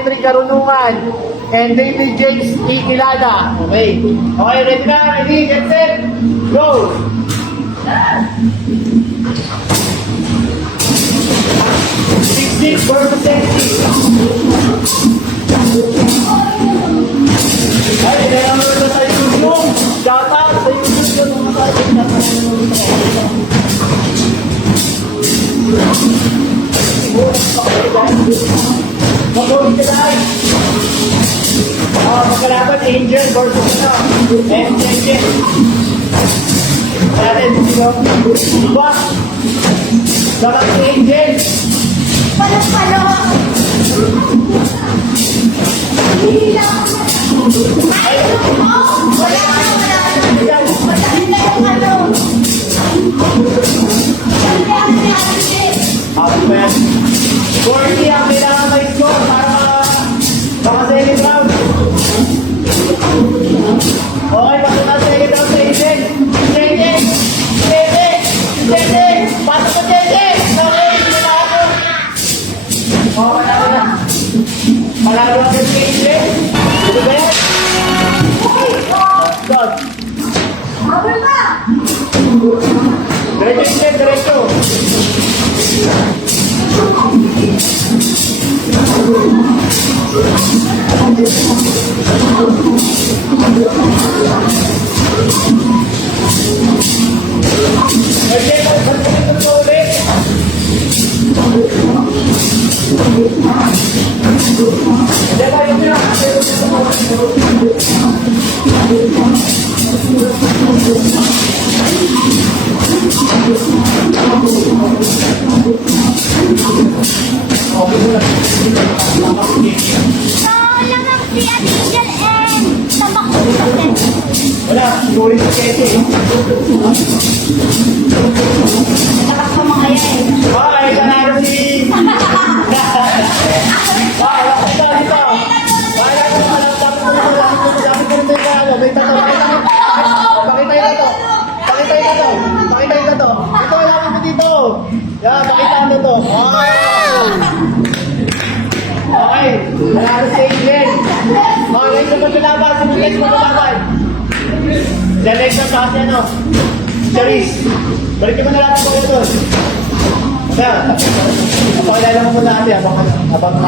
Henry Karunungan, and David James E. Kilala. Okay. Okay, ready na? Ready, get set, go! 6 versus 60. Ay, kaya mo ito sa YouTube. Shout out sa YouTube yung mga mag-hold ka lang. Magkalaban, Angel versus Angel. Natin, sino? Diba? Dapat si Angel. Palo-palo! Hindi lang. Ay, wala na. Hindi na yung ano. Amen. 40 ang kailangan may score para maka-second round. Okay, pasok na second round sa Angel. Angel! Pasok na Angel! Okay, malalo. Okay, malalo na. Malalo agad si Angel. Ito ba yan? God. Habol ka! Diretso Angel, diretso. Nalang si Angel and tabak ko sa Wala, siguro yung kete. Lakas ko mga yan eh. Okay, kanaro si... Yan, pakita mo to. Okay, nanalo si Angel. Okay, ito ba laban? Simulis mo laban. Select na sa akin, no? Charis, balikin mo na lang ako doon. Kaya, napakilala mo muna natin habang